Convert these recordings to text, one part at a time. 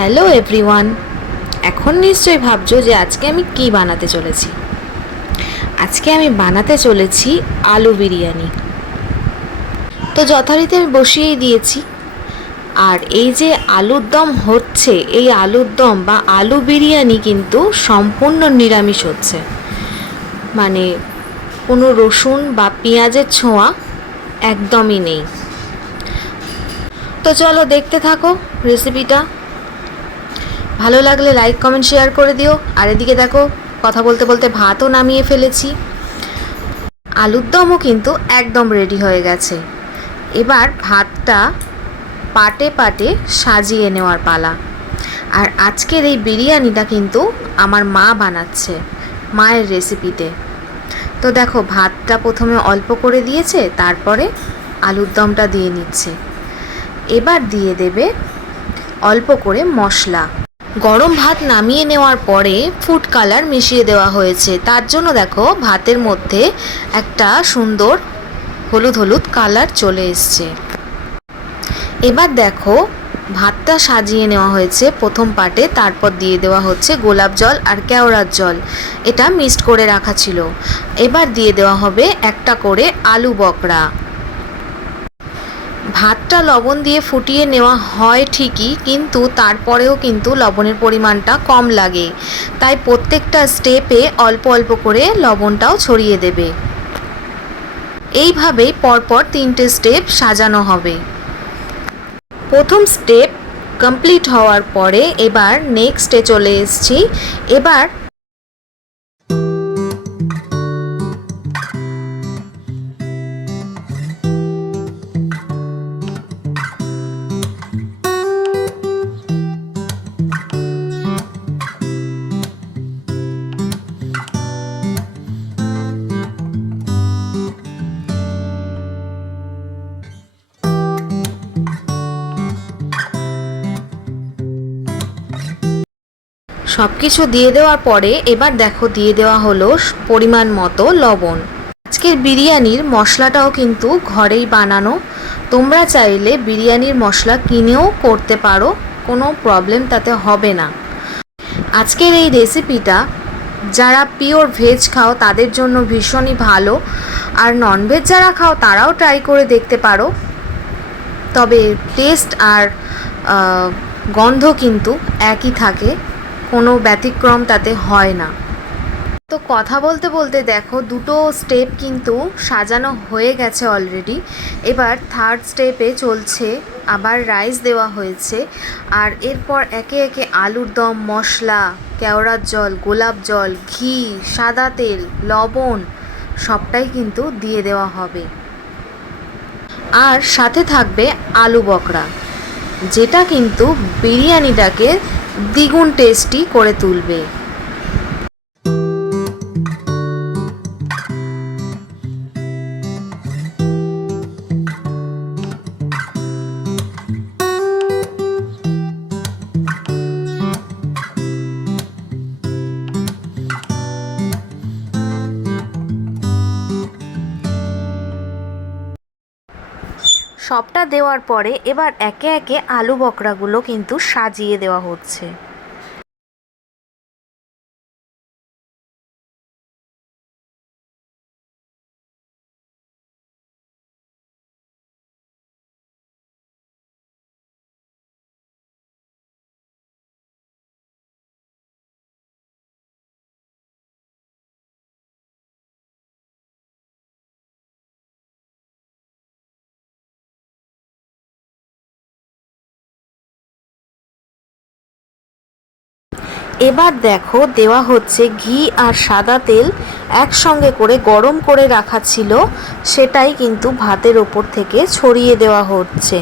Hello everyone. এখন নিশ্চয়ই ভাবছো যে আজকে আমি কি বানাতে চলেছি। আজকে আমি বানাতে চলেছি আলু বিরিয়ানি। তো যথারীতি আমি বসিয়েই দিয়েছি। আর এই যে আলুর দম হচ্ছে, এই আলুর দম বা আলু বিরিয়ানি কিন্তু সম্পূর্ণ নিরামিষ হচ্ছে, মানে কোনো রসুন বা পেঁয়াজের ছোঁয়া একদমই নেই। তো চলো দেখতে থাকো রেসিপিটা। ভালো লাগলে লাইক কমেন্ট শেয়ার করে দিও। আর এদিকে দেখো, কথা বলতে বলতে ভাতও নামিয়ে ফেলেছি। আলুর দমও কিন্তু একদম রেডি হয়ে গেছে। এবার ভাতটা পাটে পাটে সাজিয়ে নেওয়ার পালা। আর আজকের এই বিরিয়ানিটা কিন্তু আমার মা বানাচ্ছে, মায়ের রেসিপিতে। তো দেখো, ভাতটা প্রথমে অল্প করে দিয়েছে, তারপরে আলুর দমটা দিয়ে নিচ্ছে। এবার দিয়ে দেবে অল্প করে মশলা। গরম ভাত নামিয়ে নেওয়ার পরে ফুড কালার মিশিয়ে দেওয়া হয়েছে। তার জন্য দেখো ভাতের মধ্যে একটা সুন্দর হলুদ হলুদ কালার চলে এসছে। এবার দেখো ভাতটা সাজিয়ে নেওয়া হয়েছে প্রথম পাটে, তারপর দিয়ে দেওয়া হচ্ছে গোলাপ জল আর কেওড়ার জল, এটা মিক্সড করে রাখা ছিল। এবার দিয়ে দেওয়া হবে একটা করে আলু বকরা। ভাতটা লবণ দিয়ে ফুটিয়ে নেওয়া হয় ঠিকই, কিন্তু তারপরেও কিন্তু লবণের পরিমাণটা কম লাগে, তাই প্রত্যেকটা স্টেপে অল্প অল্প করে লবণটাও ছড়িয়ে দেবে। এইভাবেই পরপর 3টে স্টেপ সাজানো হবে। প্রথম স্টেপ কমপ্লিট হওয়ার পরে এবার নেক্সটে চলে এসেছি। এবার সব কিছু দিয়ে দেওয়ার পরে এবার দেখো দিয়ে দেওয়া হলো পরিমাণ মতো লবণ। আজকের বিরিয়ানির মশলাটাও কিন্তু ঘরেই বানানো। তোমরা চাইলে বিরিয়ানির মশলা কিনেও করতে পারো, কোনো প্রবলেম তাতে হবে না। আজকের এই রেসিপিটা যারা পিওর ভেজ খাও তাদের জন্য ভীষণই ভালো, আর ননভেজ যারা খাও তারাও ট্রাই করে দেখতে পারো। তবে টেস্ট আর গন্ধ কিন্তু একই থাকে, কোনো ব্যতিক্রম তাতে হয় না। তো কথা বলতে বলতে দেখো দুটো স্টেপ কিন্তু সাজানো হয়ে গেছে অলরেডি। এবার থার্ড স্টেপে চলছে, আবার রাইস দেওয়া হয়েছে। আর এরপর একে একে আলুর দম, মশলা, কেওড়ার জল, গোলাপ জল, ঘি, সাদা তেল, লবণ সবটাই কিন্তু দিয়ে দেওয়া হবে। আর সাথে থাকবে আলু বকরা, যেটা কিন্তু বিরিয়ানিটাকে দ্বিগুণ টেস্টি করে তুলবে। সবটা দেওয়ার পরে এবার একে একে আলু বকরাগুলো কিন্তু সাজিয়ে দেওয়া হচ্ছে। এবার দেখো দেওয়া হচ্ছে ঘি আর সাদা তেল একসঙ্গে করে গরম করে রাখা ছিল, সেটাই কিন্তু ভাতের ওপর থেকে ছড়িয়ে দেওয়া হচ্ছে।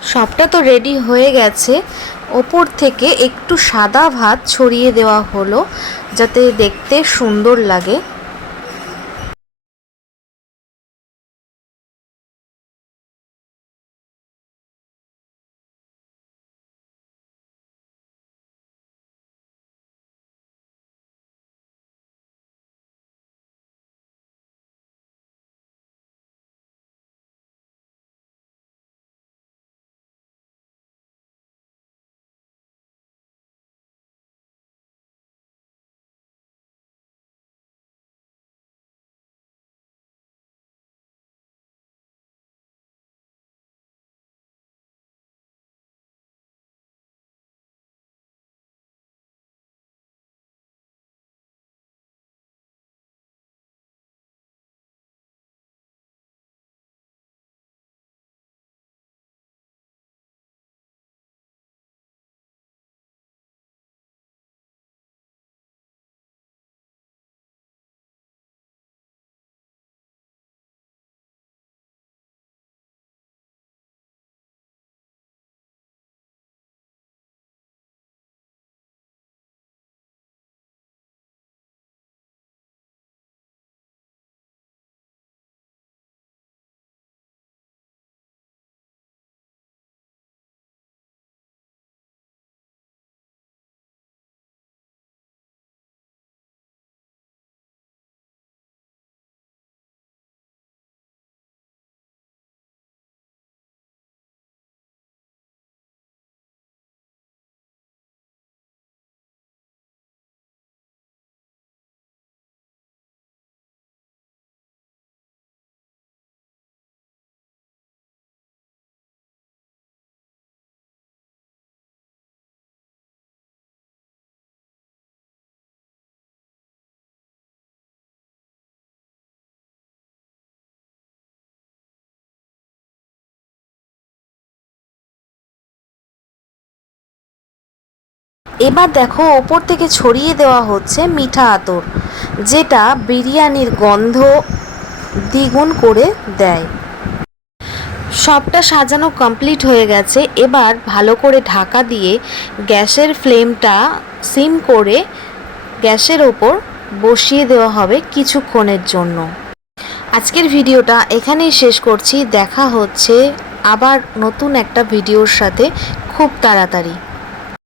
সবটা তো রেডি হয়ে গেছে। ওপর থেকে একটু সাদা ভাত ছড়িয়ে দেওয়া হলো যাতে দেখতে সুন্দর লাগে। এবার দেখো ওপর থেকে ছড়িয়ে দেওয়া হচ্ছে মিঠা আতর, যেটা বিরিয়ানির গন্ধ দ্বিগুণ করে দেয়। সবটা সাজানো কমপ্লিট হয়ে গেছে। এবার ভালো করে ঢাকা দিয়ে গ্যাসের ফ্লেমটা সিম করে গ্যাসের ওপর বসিয়ে দেওয়া হবে কিছুক্ষণের জন্য। আজকের ভিডিওটা এখানেই শেষ করছি। দেখা হচ্ছে আবার নতুন একটা ভিডিওর সাথে খুব তাড়াতাড়ি।